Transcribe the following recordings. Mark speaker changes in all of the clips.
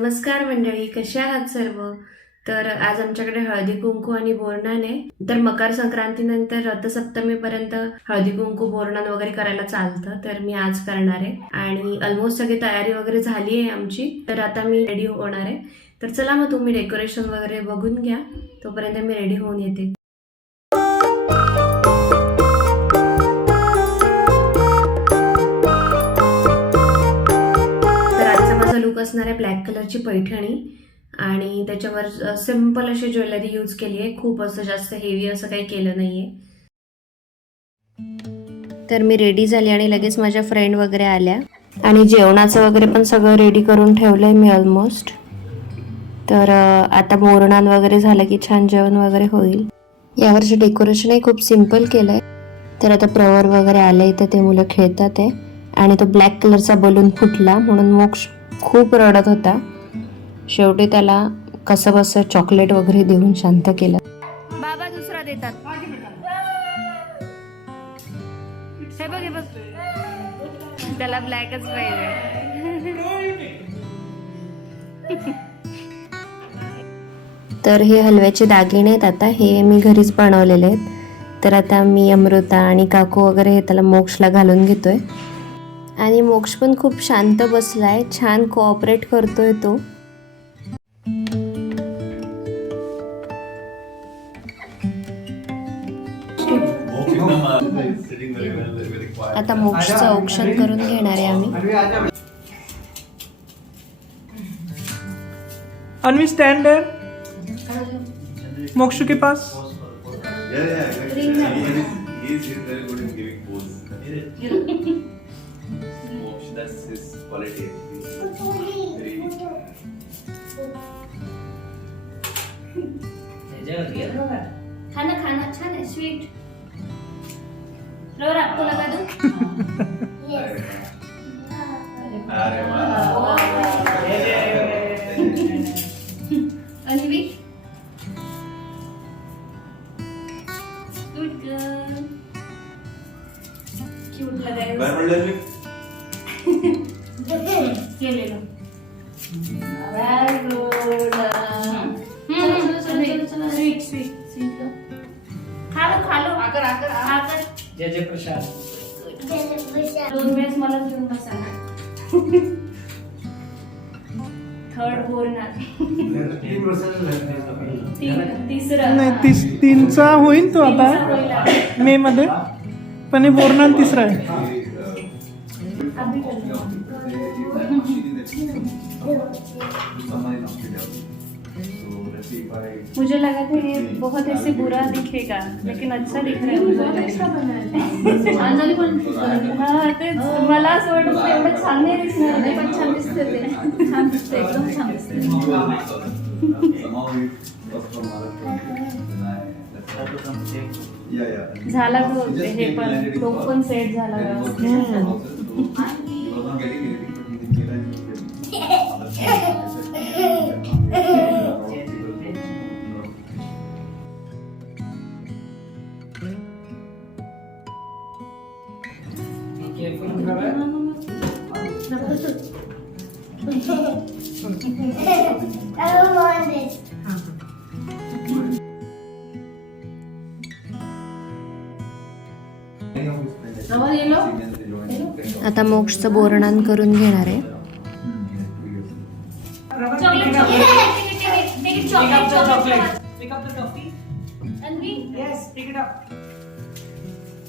Speaker 1: नमस्कार मंडळी कशा आहात सर्व? तर आज आमच्याकडे हळदी कुंकू आणि बोरणान आहे. तर मकर संक्रांतीनंतर रथसप्तमीपर्यंत हळदी कुंकू बोरणान वगैरे करायला चालतं. तर मी आज करणार आहे. आणि ऑलमोस्ट सगळी तयारी वगैरे झाली आहे आमची. तर आता मी रेडी होणार आहे. तर चला मग तुम्ही डेकोरेशन वगैरे बघून घ्या. तोपर्यंत मी रेडी होऊन येते. असणार आहे ब्लॅक कलरची पैठणी आणि त्याच्यावर सिंपल अशी ज्वेलरी यूज केली आहे. खूप असं जास्त हेवी असं काही केलं नाहीये. तर मी रेडी झाली आणि लगेच माझ्या फ्रेंड वगैरे आल्या. आणि जेवणाचं वगैरे पण सगळं रेडी करून ठेवलंय मी ऑलमोस्ट तर आता बोरणान वगैरे झालं की छान जेवण वगैरे होईल. यावरचे डेकोरेशनही खूप सिंपल केलंय. तर आता प्रवर वगैरे आले तर ते मुलं खेळतात आहे. आणि तो ब्लॅक कलरचा बलून फुटला म्हणून मोक्ष खूप रडत होता. शेवटी त्याला कसं बसं चॉकलेट वगैरे देऊन शांत केलं. बाबा दुसरा देतात. हे बघ हे बघ. त्याला ब्लॅकच पाहिजे. तर हे हलव्याचे दागिने आहेत आता. हे मी घरीच बनवलेले आहेत. तर आता मी अमृता आणि काकू वगैरे हे त्याला मोक्षला घालून घेतोय. आणि मोक्ष पण खूप शांत बसलाय. छान कोऑपरेट करतोय तो. आता मोक्षचं औक्षण करून घेणार आहे आम्ही.
Speaker 2: अनवी स्टैंड मोक्षु के पास.
Speaker 3: Yeah, yeah, exactly. that's his quality actually. Very
Speaker 4: खाना खाना अच्छा है स्वीट फ्लोर आपको लगा दूं
Speaker 3: अरे वाह.
Speaker 4: अनवी ये ले लो वेरी गुड चलो चलो. चलो स्वीट स्वीट स्वीट. लो खा लो खा लो आकर आकर आकर.
Speaker 2: जय जय प्रसाद.
Speaker 4: दोन वेळेस मला घेऊन बसा थर्ड बोरणार तीन तिसरं.
Speaker 2: नाही तीस तीनचा होईल तो आता. मे मध्ये. पण हे बोरणार तिसरा आहे.
Speaker 4: मुझे लगा था ये बहुत ऐसे बुरा दिखेगा लेकिन अच्छा दिख रहा है मुझे। हा तेच मला असं वाटत एवढं छान नाही दिसणार नाही पण छान दिसते ते. छान दिसते एकदम छान दिसते. झाला तो हे पण तो पण सेट झाला.
Speaker 1: आता मोक्षचं बोरणान करून घेणार आहे.
Speaker 4: चॉकलेट चॉकलेट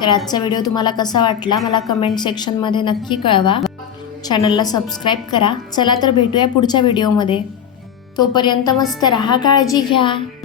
Speaker 1: तर आजचा व्हिडिओ तुम्हाला कसा वाटला मला कमेंट सेक्शनमध्ये नक्की कळवा. चॅनलला सबस्क्राईब करा. चला तर भेटूया पुढच्या व्हिडिओमध्ये तोपर्यंत मस्त राहा काळजी घ्या.